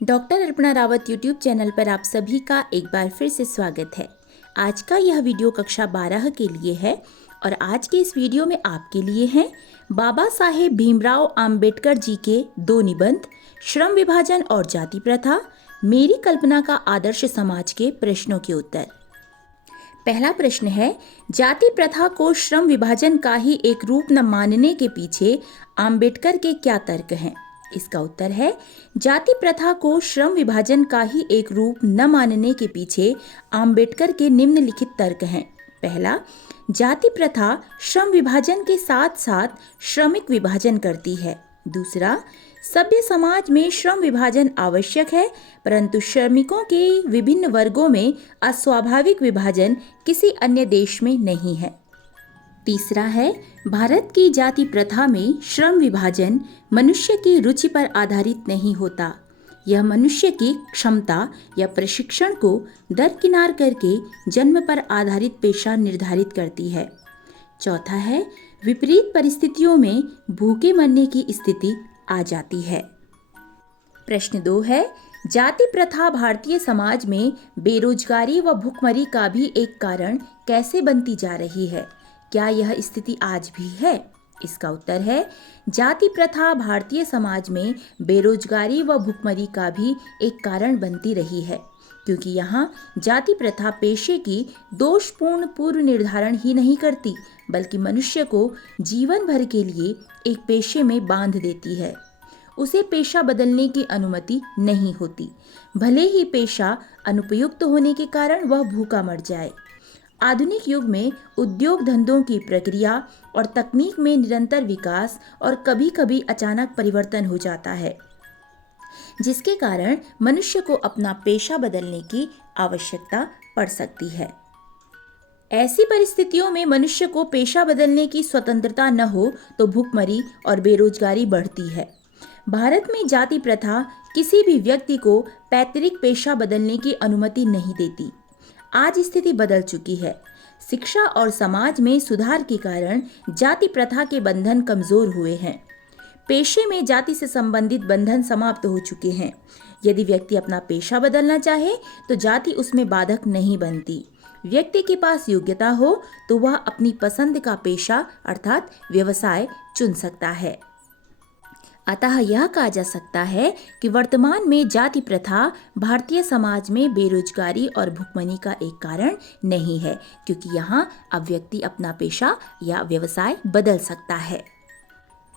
Doctor Arpana Rawat YouTube channel पर आप सभी का एक बार फिर से स्वागत है। आज का यह वीडियो कक्षा 12 के लिए है और आज के इस वीडियो में आपके लिए हैं बाबा साहेब भीमराव अंबेडकर जी के 2 निबंध, श्रम विभाजन और जाति प्रथा, मेरी कल्पना का आदर्श समाज के प्रश्नों के उत्तर। पहला प्रश्न है, जाति प्रथा को श्रम विभाजन का ही एक रूप न मानने के पीछे अंबेडकर के क्या तर्क हैं? इसका उत्तर है, जाति प्रथा को श्रम विभाजन का ही एक रूप न मानने के पीछे अंबेडकर के निम्नलिखित तर्क हैं। पहला, जाति प्रथा श्रम विभाजन के साथ साथ श्रमिक विभाजन करती है। दूसरा, सभ्य समाज में श्रम विभाजन आवश्यक है, परंतु श्रमिकों के विभिन्न वर्गों में अस्वाभाविक विभाजन किसी अन्य देश में नहीं है। तीसरा है, भारत की जाति प्रथा में श्रम विभाजन मनुष्य की रुचि पर आधारित नहीं होता। यह मनुष्य की क्षमता या प्रशिक्षण को दरकिनार करके जन्म पर आधारित पेशा निर्धारित करती है। चौथा है, विपरीत परिस्थितियों में भूखे मरने की स्थिति आ जाती है। प्रश्न 2 है, जाति प्रथा भारतीय समाज में बेरोजगारी व भुखमरी का भी एक कारण कैसे बनती जा रही है? क्या यह स्थिति आज भी है? इसका उत्तर है, जाति प्रथा भारतीय समाज में बेरोजगारी व भुखमरी का भी एक कारण बनती रही है, क्योंकि यहाँ जाति प्रथा पेशे की दोषपूर्ण पूर्व निर्धारण ही नहीं करती, बल्कि मनुष्य को जीवन भर के लिए एक पेशे में बांध देती है। उसे पेशा बदलने की अनुमति नहीं होती, भले ही पेशा अनुपयुक्त होने के कारण वह भूखा मर जाए। आधुनिक युग में उद्योग धंधों की प्रक्रिया और तकनीक में निरंतर विकास और कभी कभी अचानक परिवर्तन हो जाता है, जिसके कारण मनुष्य को अपना पेशा बदलने की आवश्यकता पड़ सकती है। ऐसी परिस्थितियों में मनुष्य को पेशा बदलने की स्वतंत्रता न हो तो भुखमरी और बेरोजगारी बढ़ती है। भारत में जाति प्रथा किसी भी व्यक्ति को पैतृक पेशा बदलने की अनुमति नहीं देती। आज स्थिति बदल चुकी है। शिक्षा और समाज में सुधार के कारण जाति प्रथा के बंधन कमजोर हुए हैं। पेशे में जाति से संबंधित बंधन समाप्त हो चुके हैं। यदि व्यक्ति अपना पेशा बदलना चाहे तो जाति उसमें बाधक नहीं बनती। व्यक्ति के पास योग्यता हो तो वह अपनी पसंद का पेशा अर्थात व्यवसाय चुन सकता है। अतः यह कहा जा सकता है कि वर्तमान में जाति प्रथा भारतीय समाज में बेरोजगारी और भुखमरी का एक कारण नहीं है, क्योंकि यहाँ अब व्यक्ति अपना पेशा या व्यवसाय बदल सकता है।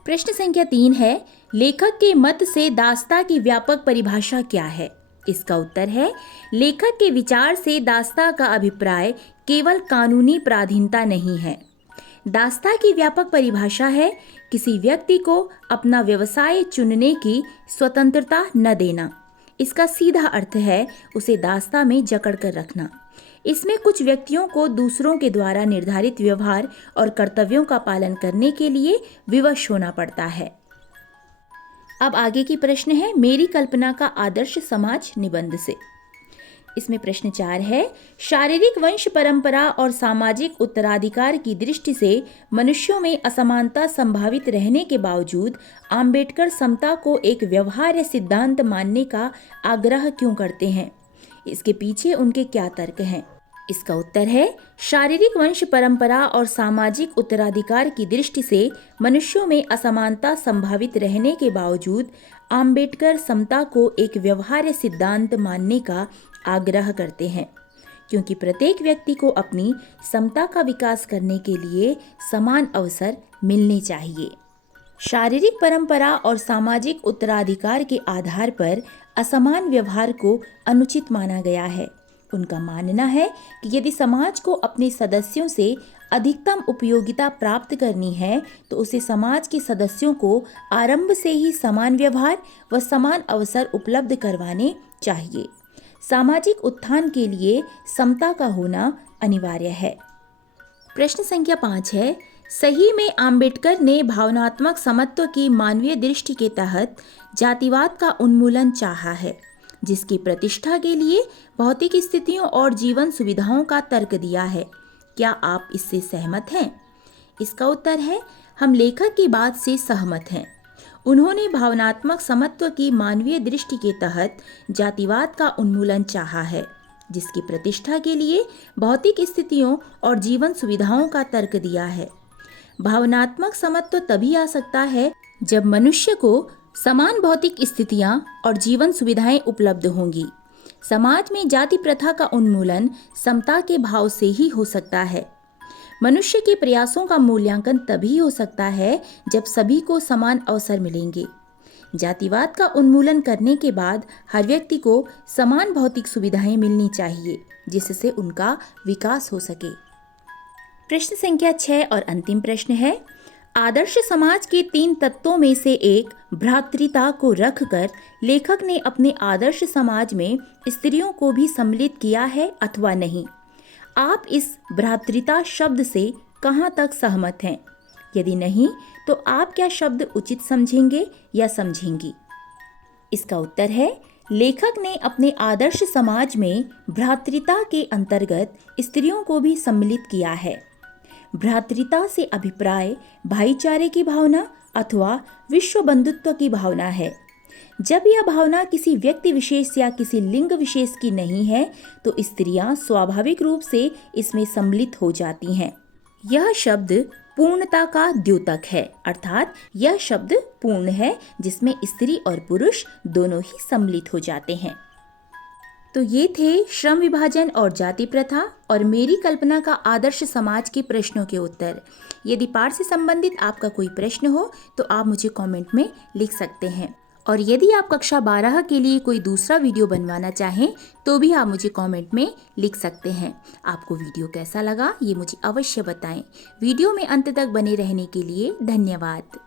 प्रश्न संख्या 3 है, लेखक के मत से दास्ता की व्यापक परिभाषा क्या है? इसका उत्तर है, लेखक के विचार से दास्ता का अभिप्राय केवल कानूनी पराधीनता नहीं है। दास्ता की व्यापक परिभाषा है किसी व्यक्ति को अपना व्यवसाय चुनने की स्वतंत्रता न देना। इसका सीधा अर्थ है उसे दास्ता में जकड़ कर रखना। इसमें कुछ व्यक्तियों को दूसरों के द्वारा निर्धारित व्यवहार और कर्तव्यों का पालन करने के लिए विवश होना पड़ता है। अब आगे की प्रश्न है, मेरी कल्पना का आदर्श समाज निबंध से। इसमें प्रश्न 4 है, शारीरिक वंश परंपरा और सामाजिक उत्तराधिकार की दृष्टि से मनुष्यों में असमानता संभावित रहने के बावजूद अंबेडकर समता को एक व्यवहार्य सिद्धांत मानने का आग्रह क्यों करते हैं? इसके पीछे उनके क्या तर्क हैं? इसका उत्तर है, शारीरिक वंश परंपरा और सामाजिक उत्तराधिकार की दृष्टि से मनुष्यों में असमानता संभावित रहने के बावजूद अंबेडकर समता को एक व्यवहार्य सिद्धांत मानने का आग्रह करते हैं, क्योंकि प्रत्येक व्यक्ति को अपनी समता का विकास करने के लिए समान अवसर मिलने चाहिए। शारीरिक परंपरा और सामाजिक उत्तराधिकार के आधार पर असमान व्यवहार को अनुचित माना गया है। उनका मानना है कि यदि समाज को अपने सदस्यों से अधिकतम उपयोगिता प्राप्त करनी है तो उसे समाज के सदस्यों को आरंभ से ही समान व्यवहार व समान अवसर उपलब्ध करवाने चाहिए। सामाजिक उत्थान के लिए समता का होना अनिवार्य है। प्रश्न संख्या 5 है, सही में अंबेडकर ने भावनात्मक समत्व की मानवीय दृष्टि के तहत जातिवाद का उन्मूलन चाहा है, जिसकी प्रतिष्ठा के लिए भौतिक स्थितियों और जीवन सुविधाओं का तर्क दिया है। क्या आप इससे सहमत हैं? इसका उत्तर है, हम लेखक की बात से सहमत हैं। उन्होंने भावनात्मक समत्व की मानवीय दृष्टि के तहत जातिवाद का उन्मूलन चाहा है, जिसकी प्रतिष्ठा के लिए भौतिक स्थितियों और जीवन सुविधाओं का तर्क दिया है। भावनात्मक समत्व तभी आ सकता है जब मनुष्य को समान भौतिक स्थितियां और जीवन सुविधाएं उपलब्ध होंगी। समाज में जाति प्रथा का उन्मूलन समता के भाव से ही हो सकता है। मनुष्य के प्रयासों का मूल्यांकन तभी हो सकता है जब सभी को समान अवसर मिलेंगे। जातिवाद का उन्मूलन करने के बाद हर व्यक्ति को समान भौतिक सुविधाएं मिलनी चाहिए, जिससे उनका विकास हो सके। प्रश्न संख्या 6 और अंतिम प्रश्न है, आदर्श समाज के 3 तत्वों में से एक भ्रातृता को रखकर लेखक ने अपने आदर्श समाज में स्त्रियों को भी सम्मिलित किया है अथवा नहीं। आप इस भ्रातृता शब्द से कहाँ तक सहमत हैं? यदि नहीं तो आप क्या शब्द उचित समझेंगे या समझेंगी? इसका उत्तर है, लेखक ने अपने आदर्श समाज में भ्रातृता के अंतर्गत स्त्रियों को भी सम्मिलित किया है। भ्रातृता से अभिप्राय भाईचारे की भावना अथवा विश्व बंधुत्व की भावना है। जब यह भावना किसी व्यक्ति विशेष या किसी लिंग विशेष की नहीं है तो स्त्रियां स्वाभाविक रूप से इसमें सम्मिलित हो जाती हैं। यह शब्द पूर्णता का द्योतक है, अर्थात यह शब्द पूर्ण है जिसमें स्त्री और पुरुष दोनों ही सम्मिलित हो जाते हैं। तो ये थे श्रम विभाजन और जाति प्रथा और मेरी कल्पना का आदर्श समाज के प्रश्नों के उत्तर। यदि पाठ से संबंधित आपका कोई प्रश्न हो तो आप मुझे कमेंट में लिख सकते हैं, और यदि आप कक्षा 12 के लिए कोई दूसरा वीडियो बनवाना चाहें तो भी आप मुझे कमेंट में लिख सकते हैं। आपको वीडियो कैसा लगा ये मुझे अवश्य बताएं। वीडियो में अंत तक बने रहने के लिए धन्यवाद।